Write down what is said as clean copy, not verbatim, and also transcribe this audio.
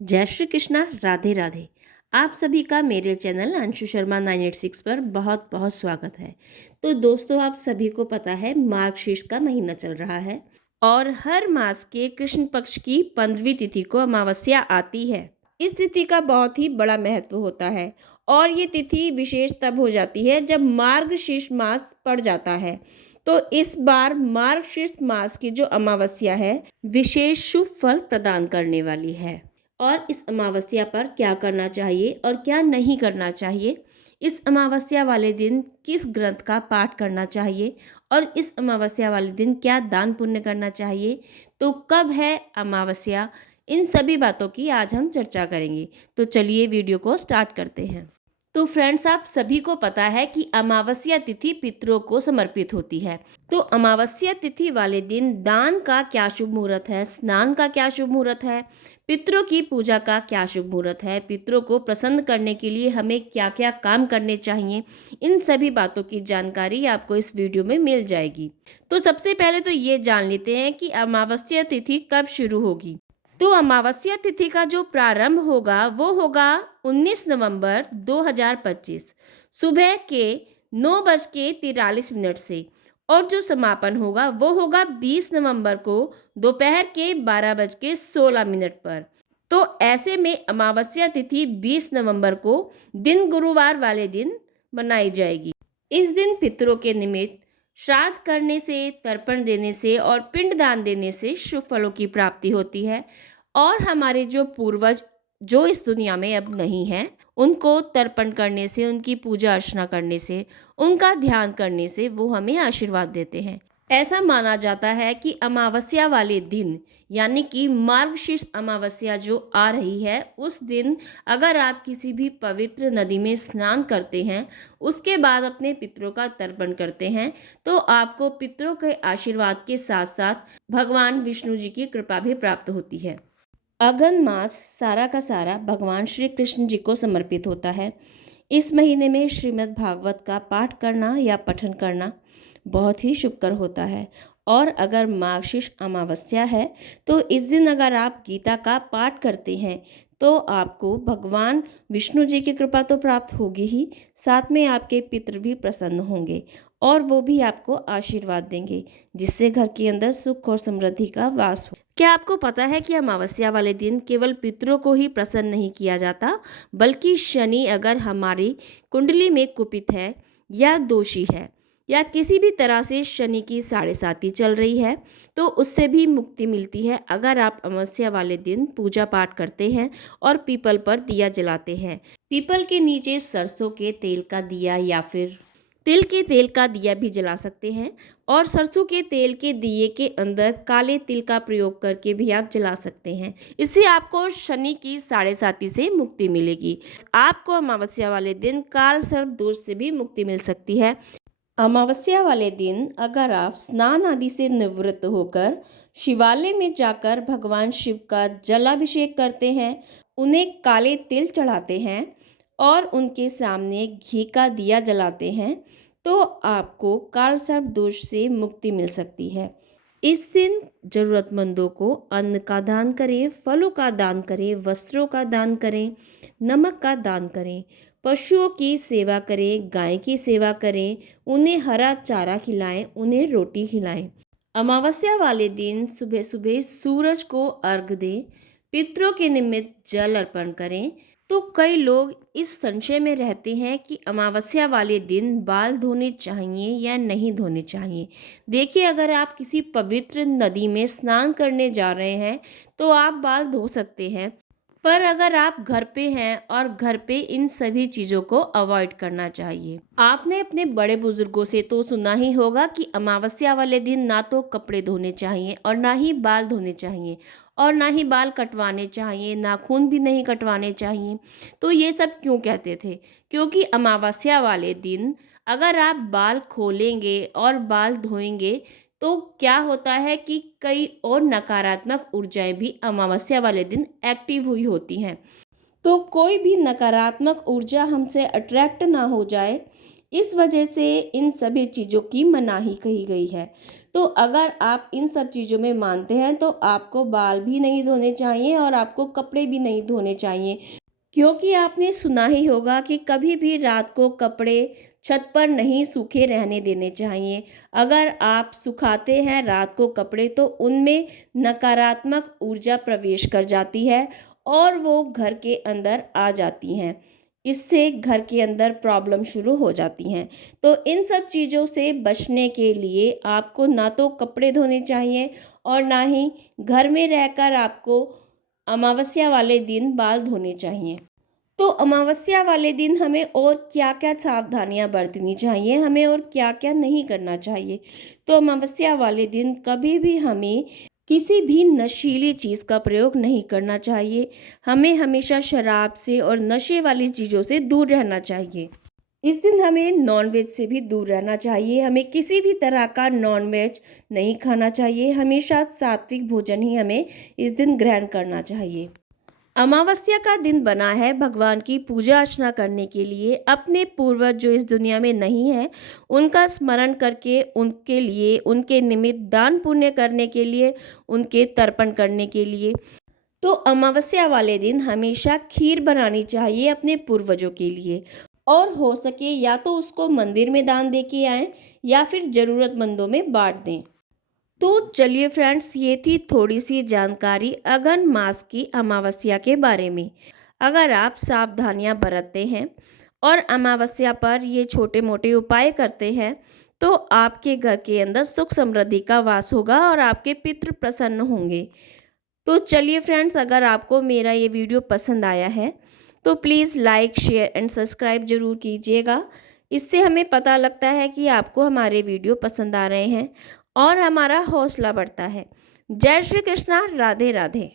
जय श्री कृष्णा, राधे राधे। आप सभी का मेरे चैनल अंशु शर्मा 986 पर बहुत बहुत स्वागत है। तो दोस्तों, आप सभी को पता है मार्गशीर्ष का महीना चल रहा है और हर मास के कृष्ण पक्ष की 15वीं तिथि को अमावस्या आती है। इस तिथि का बहुत ही बड़ा महत्व होता है और ये तिथि विशेष तब हो जाती है जब मार्गशीर्ष मास पड़ जाता है। तो इस बार मार्गशीर्ष मास की जो अमावस्या है विशेष शुभ फल प्रदान करने वाली है। और इस अमावस्या पर क्या करना चाहिए और क्या नहीं करना चाहिए, इस अमावस्या वाले दिन किस ग्रंथ का पाठ करना चाहिए और इस अमावस्या वाले दिन क्या दान पुण्य करना चाहिए, तो कब है अमावस्या, इन सभी बातों की आज हम चर्चा करेंगे। तो चलिए वीडियो को स्टार्ट करते हैं। तो फ्रेंड्स, आप सभी को पता है कि अमावस्या तिथि पितरों को समर्पित होती है। तो अमावस्या तिथि वाले दिन दान का क्या शुभ मुहूर्त है, स्नान का क्या शुभ मुहूर्त है, पितरों की पूजा का क्या शुभ मुहूर्त है, पितरों को प्रसन्न करने के लिए हमें क्या क्या काम करने चाहिए, इन सभी बातों की जानकारी आपको इस वीडियो में मिल जाएगी। तो सबसे पहले तो ये जान लेते हैं कि अमावस्या तिथि कब शुरू होगी। तो अमावस्या तिथि का जो प्रारंभ होगा वो होगा 19 नवंबर 2025 सुबह के 9:43 से, और जो समापन होगा वो होगा 20 नवंबर को दोपहर के 12:16 पर। तो ऐसे में अमावस्या तिथि 20 नवंबर को दिन गुरुवार वाले दिन मनाई जाएगी। इस दिन पितरों के निमित्त श्राद्ध करने से, तर्पण देने से और पिंडदान देने से शुभ फलों की प्राप्ति होती है और हमारे जो पूर्वज जो इस दुनिया में अब नहीं हैं, उनको तर्पण करने से, उनकी पूजा अर्चना करने से, उनका ध्यान करने से वो हमें आशीर्वाद देते हैं। ऐसा माना जाता है कि अमावस्या वाले दिन यानी कि मार्गशीर्ष अमावस्या जो आ रही है, उस दिन अगर आप किसी भी पवित्र नदी में स्नान करते हैं, उसके बाद अपने पितरों का तर्पण करते हैं, तो आपको पितरों के आशीर्वाद के साथ साथ भगवान विष्णु जी की कृपा भी प्राप्त होती है। अगन मास सारा का सारा भगवान श्री कृष्ण जी को समर्पित होता है। इस महीने में श्रीमद् भागवत का पाठ करना या पठन करना बहुत ही शुभकर होता है। और अगर मार्गशीर्ष अमावस्या है तो इस दिन अगर आप गीता का पाठ करते हैं तो आपको भगवान विष्णु जी की कृपा तो प्राप्त होगी ही, साथ में आपके पितृ भी प्रसन्न होंगे और वो भी आपको आशीर्वाद देंगे, जिससे घर के अंदर सुख और समृद्धि का वास हो। क्या आपको पता है कि अमावस्या वाले दिन केवल पितरों को ही प्रसन्न नहीं किया जाता, बल्कि शनि अगर हमारी कुंडली में कुपित है या दोषी है या किसी भी तरह से शनि की 7.5 चल रही है, तो उससे भी मुक्ति मिलती है अगर आप अमावस्या वाले दिन पूजा पाठ करते हैं और पीपल पर दिया जलाते हैं। पीपल के नीचे सरसों के तेल का दिया या फिर तिल के तेल का दिया भी जला सकते हैं, और सरसों के तेल के दिए के अंदर काले तिल का प्रयोग करके भी आप जला सकते हैं। इससे आपको शनि की 7.5 से मुक्ति मिलेगी। आपको अमावस्या वाले दिन काल सर्प दोष से भी मुक्ति मिल सकती है। अमावस्या वाले दिन अगर आप स्नान आदि से निवृत्त होकर शिवालय में जाकर भगवान शिव का जलाभिषेक करते हैं, उन्हें काले तिल चढ़ाते हैं और उनके सामने घी का दिया जलाते हैं, तो आपको काल सर्प दोष से मुक्ति मिल सकती है। इस दिन जरूरतमंदों को अन्न का दान करें, फलों का दान करें, वस्त्रों का दान करें, नमक का दान करें, पशुओं की सेवा करें, गाय की सेवा करें, उन्हें हरा चारा खिलाएं, उन्हें रोटी खिलाएं। अमावस्या वाले दिन सुबह सुबह सूरज को अर्घ दें, पितरों के निमित्त जल अर्पण करें। तो कई लोग इस संशय में रहते हैं कि अमावस्या वाले दिन बाल धोने चाहिए या नहीं धोने चाहिए। देखिए, अगर आप किसी पवित्र नदी में स्नान करने जा रहे हैं तो आप बाल धो सकते हैं, पर अगर आप घर पे हैं और घर पे इन सभी चीज़ों को अवॉइड करना चाहिए। आपने अपने बड़े बुजुर्गों से तो सुना ही होगा कि अमावस्या वाले दिन ना तो कपड़े धोने चाहिए और ना ही बाल धोने चाहिए और ना ही बाल कटवाने चाहिए, नाखून भी नहीं कटवाने चाहिए। तो ये सब क्यों कहते थे? क्योंकि अमावस्या वाले दिन अगर आप बाल खोलेंगे और बाल धोएंगे तो क्या होता है कि कई और नकारात्मक ऊर्जाएं भी अमावस्या वाले दिन एक्टिव हुई होती हैं। तो कोई भी नकारात्मक ऊर्जा हमसे अट्रैक्ट ना हो जाए, इस वजह से इन सभी चीज़ों की मनाही कही गई है। तो अगर आप इन सब चीज़ों में मानते हैं तो आपको बाल भी नहीं धोने चाहिए और आपको कपड़े भी नहीं धोने चाहिए, क्योंकि आपने सुना ही होगा कि कभी भी रात को कपड़े छत पर नहीं सूखे रहने देने चाहिए। अगर आप सुखाते हैं रात को कपड़े तो उनमें नकारात्मक ऊर्जा प्रवेश कर जाती है और वो घर के अंदर आ जाती हैं। इससे घर के अंदर प्रॉब्लम शुरू हो जाती हैं। तो इन सब चीज़ों से बचने के लिए आपको ना तो कपड़े धोने चाहिए और ना ही घर में रहकर आपको अमावस्या वाले दिन बाल धोने चाहिए। तो अमावस्या वाले दिन हमें और क्या-क्या सावधानियां बरतनी चाहिए, हमें और क्या-क्या नहीं करना चाहिए। तो अमावस्या वाले दिन कभी भी हमें किसी भी नशीली चीज़ का प्रयोग नहीं करना चाहिए। हमें हमेशा शराब से और नशे वाली चीज़ों से दूर रहना चाहिए। इस दिन हमें नॉनवेज से भी दूर रहना चाहिए। हमें किसी भी तरह का नॉनवेज नहीं खाना चाहिए। हमेशा सात्विक भोजन ही हमें इस दिन ग्रहण करना चाहिए। अमावस्या का दिन बना है भगवान की पूजा अर्चना करने के लिए। अपने पूर्वज जो इस दुनिया में नहीं हैं उनका स्मरण करके उनके लिए, उनके निमित्त दान पुण्य करने के लिए, उनके तर्पण करने के लिए। तो अमावस्या वाले दिन हमेशा खीर बनानी चाहिए अपने पूर्वजों के लिए और हो सके या तो उसको मंदिर में दान दे के आएँ या फिर ज़रूरतमंदों में बांट दें। तो चलिए फ्रेंड्स, ये थी थोड़ी सी जानकारी अगन मास की अमावस्या के बारे में। अगर आप सावधानियां बरतते हैं और अमावस्या पर ये छोटे मोटे उपाय करते हैं तो आपके घर के अंदर सुख समृद्धि का वास होगा और आपके पितृ प्रसन्न होंगे। तो चलिए फ्रेंड्स, अगर आपको मेरा ये वीडियो पसंद आया है तो please like share and subscribe ज़रूर कीजिएगा। इससे हमें पता लगता है कि आपको हमारे वीडियो पसंद आ रहे हैं और हमारा हौसला बढ़ता है। जय श्री कृष्णा, राधे राधे।